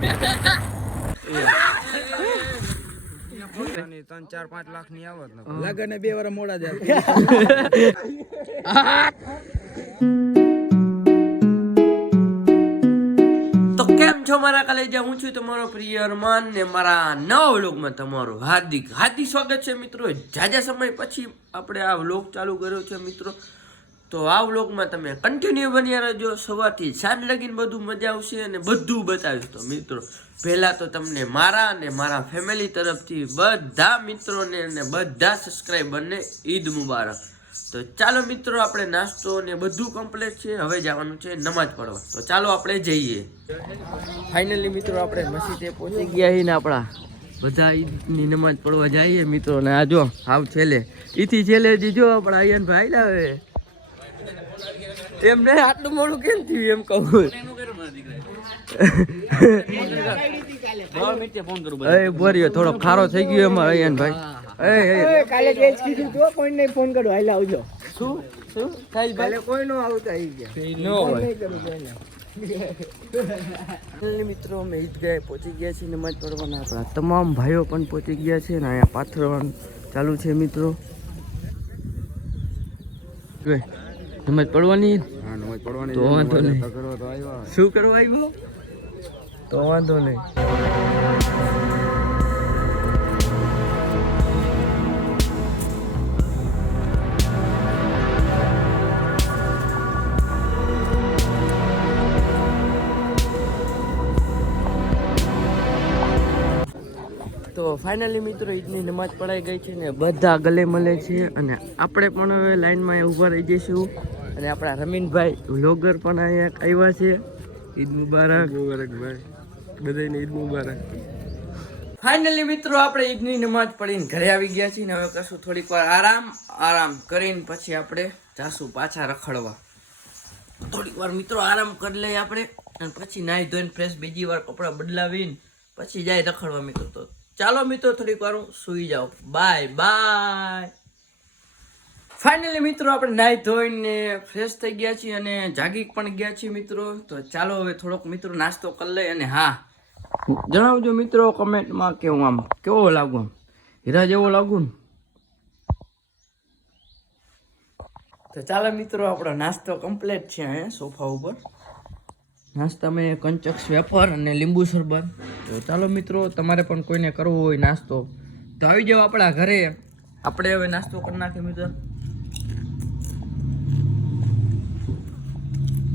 3-4-5 લાખ ની આવત લાગે ને 2 વાર મોડા જાય. તો કેમ છો મારા કલેજા, હું છું તમારો પ્રિય અરમાન ને મારા નવા વ્લોગમાં તમારું હાર્દિક સ્વાગત છે મિત્રો. જાજા સમય પછી આપણે આ વ્લોગ ચાલુ કર્યો છે મિત્રો. તો આ વ્લોગમાં તમે કન્ટિન્યુ બન્યા રહેજો, સવારથી સાંજ લગીને બધું મજા આવશે અને બધું બતાવીશ. તો મિત્રો પહેલા તો તમને મારા અને મારા ફેમિલી તરફથી બધા મિત્રોને અને બધા સબસ્ક્રાઈબરને ઈદ મુબારક. તો ચાલો મિત્રો, આપણે નાસ્તો ને બધું કમ્પ્લીટ છે, હવે જવાનું છે નમાજ પઢવા. તો ચાલો આપણે જઈએ. ફાઇનલી મિત્રો આપણે મસ્જિદે પહોંચી ગયા છીએ ને આપણા બધા ઈદની નમાજ પઢવા જઈએ મિત્રો. ને આ જો હાવ છેલ્લે ઈથી છેલ્લે જો આપણા આયન ભાઈ લાવે એમને આટલું મોડું કેમ થયું એમ કહું. થોડો ખારો થઈ ગયો એમાં આયન ભાઈ. કાલે જે કીધું તો કોઈ નહીં ફોન કરો, હાલ આવજો. શું થાય કાલે કોઈ નો આવતા આવી ગયા. મિત્રો અમે ઈદગાહે પહોંચી ગયા છીએ નમાજ પઢવાના. આપણા તમામ ભાઈઓ પણ પહોંચી ગયા છે ને અહીંયા પાથરવાનું ચાલુ છે મિત્રો. નમાજ પડવાની તો વાંધો નહીં. શું કરવા આવ્યો તો વાંધો નહીં. તો ફાઇનલી મિત્રો ઈદની નમાજ પઢાઈ ગઈ છે ને બધા ગલે મળે છે અને આપણે પણ હવે લાઈનમાં ઊભા રહી જઈશું. અને આપણા રમીનભાઈ વ્લોગર પણ અહીંયા આવ્યા છે. ઈદ મુબારક ભાઈ, બધાને ઈદ મુબારક. ફાઇનલી મિત્રો આપણે ઈદની નમાજ પઢીને ઘરે આવી ગયા છીએ ને હવે કરશું થોડીક વાર આરામ કરીને પછી આપણે જાશું પાછા રખડવા. થોડીક વાર મિત્રો આરામ કરી લઈએ આપણે અને પછી નાહી ધોઈને ફ્રેશ બીજી વાર કપડાં બદલાવીને પછી જાય રખડવા મિત્રો. તો ચાલો મિત્રો થોડીક વાર સુઈ જાઓ. બાય. ફાઇનલી મિત્રો આપણે નાહી ધોઈને ફ્રેશ થઈ ગયા છીએ અને જાગી પણ ગયા છીએ મિત્રો. તો ચાલો હવે થોડોક મિત્રો નાસ્તો કરી લઈએ. અને હા, જણાવજો મિત્રો કમેન્ટમાં કે હું આમ કેવો લાગુ, આમ હીરા જેવો લાગુ ને. તો ચાલો મિત્રો આપણો નાસ્તો કમ્પ્લીટ છે અહીંયા સોફા ઉપર. નાસ્તામાં કંચક્સ વેફર અને લીંબુ શરબત. તો ચાલો મિત્રો તમારે પણ કોઈને કરવો હોય નાસ્તો તો આવી જાઓ આપણા ઘરે. આપણે હવે નાસ્તો કરી નાખીએ મિત્રો.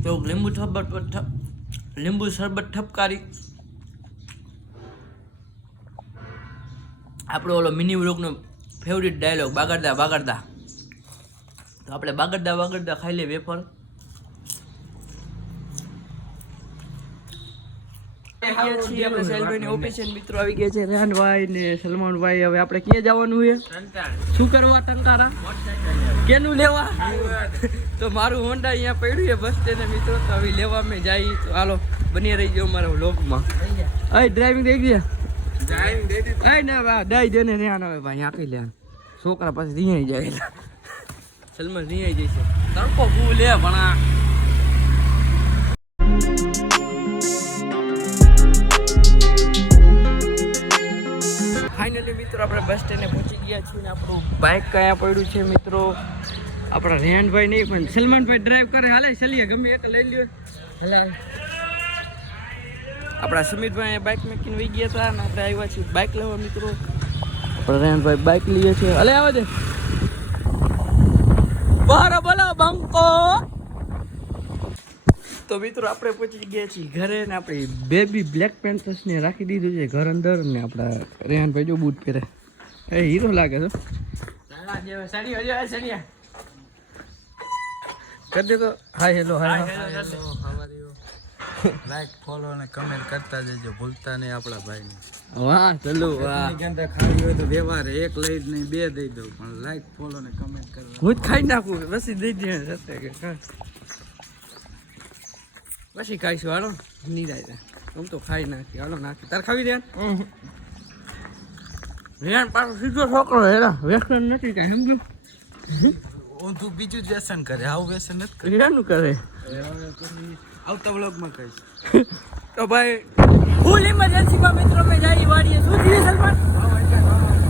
તો લીંબુ શરબત ઠપકારી આપણો ઓલો મિની વ્લોગનો ફેવરિટ ડાયલોગ બાગડદા. તો આપણે બાગડદા ખાઈ લઈએ વેફર. મિત્રો આવી ગયા છે રેહાનભાઈ ને સલમાનભાઈ. હવે આપણે ક્યાં જવાનું છે? શું કરવા? ટંકારા કેનું લેવા? તો મારું હોન્ડા અહીંયા પડ્યું છે બસ સ્ટેન્ડ મિત્રો. તો હવે લેવા મેં જાય. તો હાલો બની રહી ગયો મારા વ્લોગમાં. ડ્રાઇવિંગ દઈ ગયા દઈ દે ને રેહાન. હવે ભાઈ આપી લે છોકરા પાસે રિયાઈ જાય. સલમાન રિયાઈ જશે. તડકો ફૂ લે ભણા. ફાઇનલી મિત્રો આપણે બસ સ્ટેન્ડે પહોંચી ગયા છીએ ને આપણું બાઇક કયા પડ્યું છે મિત્રો. આપણા રેહાનભાઈ નહીં પણ સલમાનભાઈ ડ્રાઈવ કરે. હાલે ચલીએ ગમે એક લઈ લ્યો. આપણા સમીરભાઈ બાઇક મૂકીને વહી ગયા હતા અને આપણે આવ્યા છીએ બાઇક લેવા મિત્રો. આપણા રેહાનભાઈ બાઇક લઈએ છીએ. હલે આવો દે બહાર બોલો બંકો. તો મિત્રો આપણે પહોંચી ગયા છીએ ઘરે ને આપણે બેબી બ્લેક પેન્થર્સને રાખી દીધું છે ઘર અંદર. ને આપણા રેહાનભાઈ જો બૂટ પહેરે એ હીરો લાગે છે. કરી દે તો. હાય હેલો લાઈક ફોલો અને કમેન્ટ કરતા જજો, ભૂલતા નહીં આપણા ભાઈને. વાહ ચલો વાહ. ખાવી હોય તો વ્યવહાર એક લઈ જ નહીં 2 દઈ દઉં, પણ લાઈક ફોલો અને કમેન્ટ કરવા. હું જ ખાઈ નાખું પછી દઈ દે પછી ખાઈશું. હાલો નિરાય હું તો ખાઈ નાખી. હાલો નાખી તાર ખાવી દે. રેહાન પાછો સીધો છોકરો હેરા વ્યસન નથી કાંઈ સમજો. તું બીજું જ વ્યસન કરે, આવું વ્યસન નથી કરે. રેહાનું કરે આવતા વ્લોગમાં કહીશ. તો ભાઈ ફૂલ ઇમરજન્સીમાં મિત્રો મેં જઈ વાડીએ શું થયું સલમાન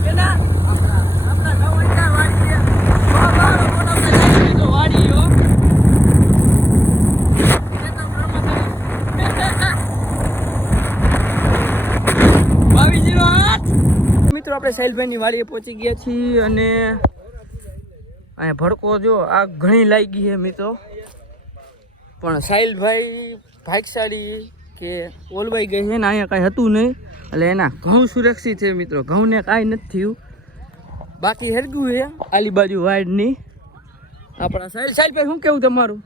કેના આપણા ગવંડા વાડીએ બાબા મોટા જઈ તો વાડીઓ મિત્રો આપણે સાહિલભાઈની વાડીએ પહોંચી ગયા છીએ અને અહીંયા ભડકો જો આ ઘણી લાગી છે મિત્રો પણ સાહિલભાઈ ભાગશાળી કે ઓલવાઈ ગઈ છે ને અહીંયા કાંઈ હતું નહીં એટલે એના ઘઉં સુરક્ષિત છે મિત્રો ઘઉંને કાંઈ નથી થયું બાકી હરગું છે આલી બાજુ વાડની આપણા સાહિલભાઈ શું કેવું તમારું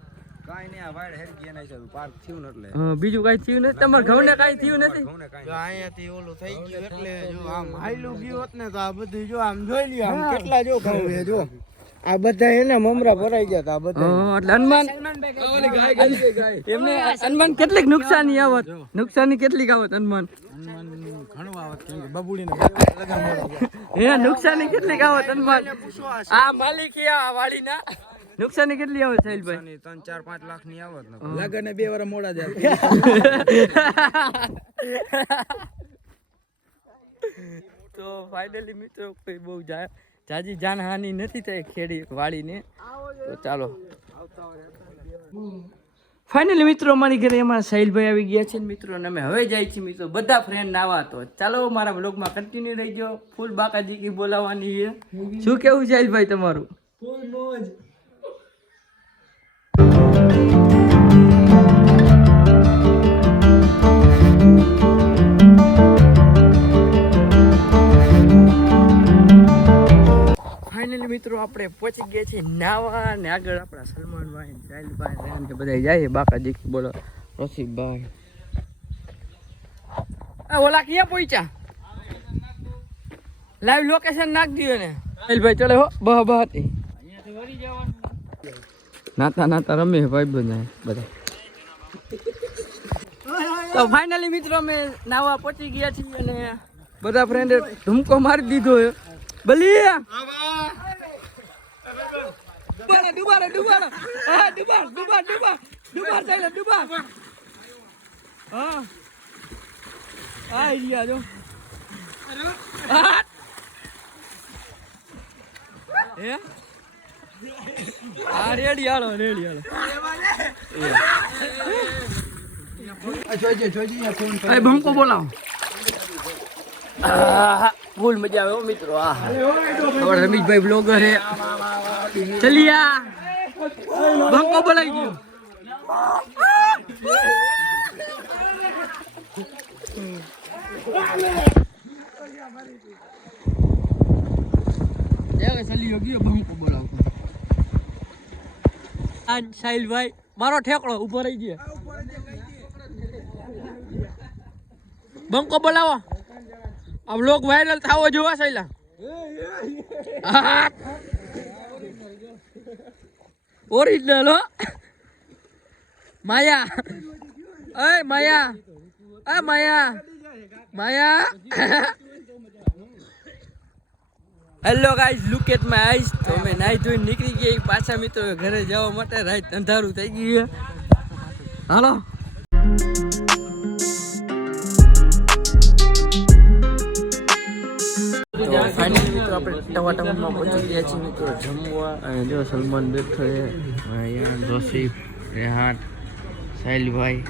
કાઈ નહીં આ વાડ હેરકી એના હિસાબે પાર્ક થયું ને એટલે બીજું કાંઈ થયું નથી તમારે ઘઉંને કાંઈ થયું નથી જો અહીંયાથી ઓલું થઈ ગયું એટલે જો આમ હાયલું ગયું હોત ને તો આ બધું જો આમ જોઈ લ્યો આમ કેટલા જો ઘઉં છે જો આ બધા એને મમરા ભરાઈ ગયા હતા આ બધા એટલે હનુમાન એમને હનુમાન કેટલીક નુકસાની આવત નુકસાની કેટલીક આવત હનુમાન ઘણું આવત કેમ કે બબુડીને હે નુકસાની કેટલીક આવત હનુમાન આ માલિકી આ વાડીના નુકસાની કેટલી આવે સાહિલભાઈ 3-4-5 લાખ ની આવત ને લગન 2 વાર મોડા જાય તો ફાઇનલી મિત્રો કોઈ બહુ જાજી જાનહાની નથી થઈ ખેડી વાડીને તો ચાલો ફાઇનલી મિત્રો અમારી ઘરે અમારા સાહિલભાઈ આવી ગયા છે ને મિત્રો અને અમે હવે જાય છીએ મિત્રો બધા ફ્રેન્ડ આવા તો ચાલો મારા બ્લોગમાં કન્ટિન્યુ રહીજો ફૂલ બાકાજી કી બોલાવવાની છે શું કેવું સાહિલભાઈ તમારું ફૂલ મોજ ફાઇનલી મિત્રો આપણે પહોંચી ગયા છીએ નાવા ને આગળ આપણા સલમાનભાઈ સાહિલભાઈ ને બધા જાય બાકાજી બોલો રસીબભાઈ ઓલા ક્યાં પહોંચ્યા લાઈવ લોકેશન નાખ દો ને સાહિલભાઈ ચડે હો બહ હતી નાતા નાતા રમે ભાઈ બધા તો ફાઇનલી મિત્રો અમે નાવા પહોંચી ગયા છીએ અને બધા ફ્રેન્ડે ધુમકો મારી દીધો છે બલી ડુબાડો હા ડુબાડ ચાલે ડુબાડ હા આ ગયા જો હે આ રેડી હાલો ભંકો બોલાવો ફૂલ મજા આવે મિત્રો રમેશભાઈ બ્લોગર હે ચલિયા ભંકો બોલાવી ગયો ચલિયો ગયો ભંકો બોલાવો આજ સાહિલભાઈ મારો ઠેકડો ઉભો રહી ગયો બંકો બોલાવો આ વ્લોગ વાયરલ થાવો જોવા સાઈલા ઓરિજિનલ હો માયા એ Maya hello guys look at my eyes તો અમે નાઈ ધોઈને નીકળી ગયા પાછા મિત્રો ઘરે જવા માટે રાત અંધારું થઈ ગયું હાલો ફાઇનલી મિત્રો આપણે ટવાટામાં પહોંચી ગયા છીએ મિત્રો જમવા અને જો સલમાન બેઠો છે અહીંયા જોશી રેહાન સાહિલભાઈ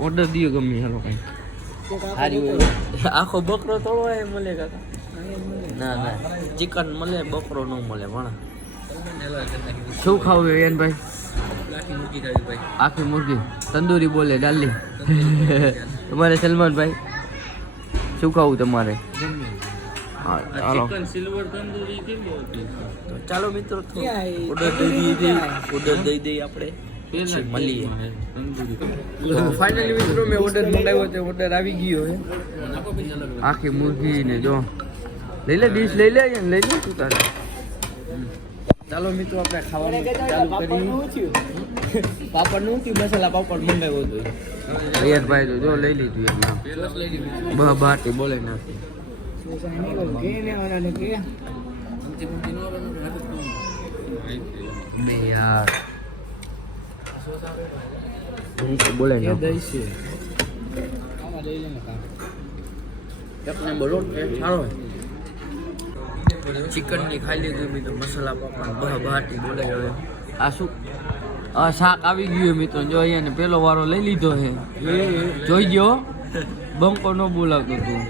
ઓર્ડર દિયો ગમે હાલો કંઈ સારી હોય આખો બકરો થોડો હોય મળે કાકા ના ચિકન મળે બકરો ન મળે ભણા શું ખાવું એન ભાઈ આખી મુર્ગી તંદૂરી બોલે ડાલી તમારે સલમાનભાઈ શું ખાવું તમારે ચાલો ચાલો મિત્રો ઓર્ડર દઈ દઈએ આપણે મળીએ ફાઇનલી મિત્રો મેં ઓર્ડર મંગાવ્યો છે ઓર્ડર આવી ગયો છે આખી મુર્ગી ને જો લઈ લે ડીશ લઈ લે તું તારે ચાલો મિત્રો આપણે ખાવાનું ચાલુ કરી પાપડ નું મસાલા પાપડ મંગાવ્યો હતો ભાઈ તો જો લઈ લીધું એક નામ બાટી બોલે નાખી યાર બોલે એક નંબર રોટ સારો ચિકનની ખાઈ લીધું મિત્રો મસાલા પાપા બહાટી બોલે હવે આ શું શાક આવી ગયું મિત્રો જો અહીંયા પેલો વારો લઈ લીધો છે જોઈ ગયો બંકો ન બોલાવતો તું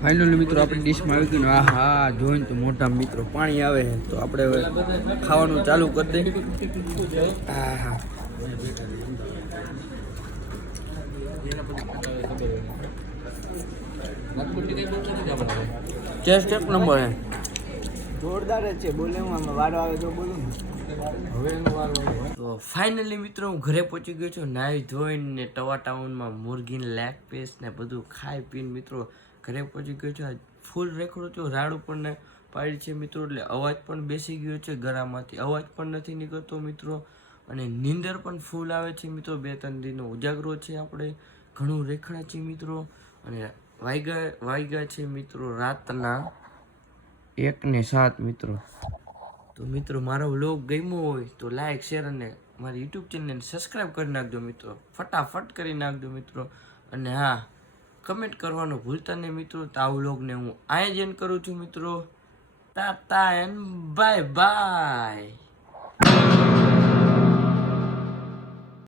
ફાઇનલી મિત્રો આપણી ડીશમાં આવી ગયું હા હા જોઈને તો મોટા મિત્રો પાણી આવે છે તો આપણે હવે ખાવાનું ચાલુ કરી દઈએ હા હા ટેસ્ટ એક નંબર હે જોરદાર જ છે બોલે હું આમાં વારો આવે તો બોલું તો ફાઇનલી મિત્રો હું ઘરે પહોંચી ગયો છું નાહી ધોઈને ટવા ટાઉનમાં મુરગીને લેગ પીસ ને બધું ખાઈ પીને મિત્રો ઘરે પહોંચી ગયો છું ફૂલ રેખડો છું રાડ ઉપર ને પાડી છે મિત્રો એટલે અવાજ પણ બેસી ગયો છે ગળામાંથી અવાજ પણ નથી નીકળતો મિત્રો અને નીંદર પણ ફૂલ આવે છે મિત્રો 2-3 દિનનો ઉજાગરો છે આપણે ઘણું રેખડા છે મિત્રો અને વાગ્યા છે મિત્રો રાતના 1:07 મિત્રો તો મિત્રો મારો વ્લોગ ગમ્યો હોય તો લાઈક શેર અને મારી યુટ્યુબ ચેનલને સબસ્ક્રાઈબ કરી નાખજો મિત્રો ફટાફટ કરી નાખજો મિત્રો અને હા કમેન્ટ કરવાનું ભૂલતા નહીં મિત્રો તો આ વ્લોગને હું આયોજન કરું છું મિત્રો ટાટા એન્ડ બાય બાય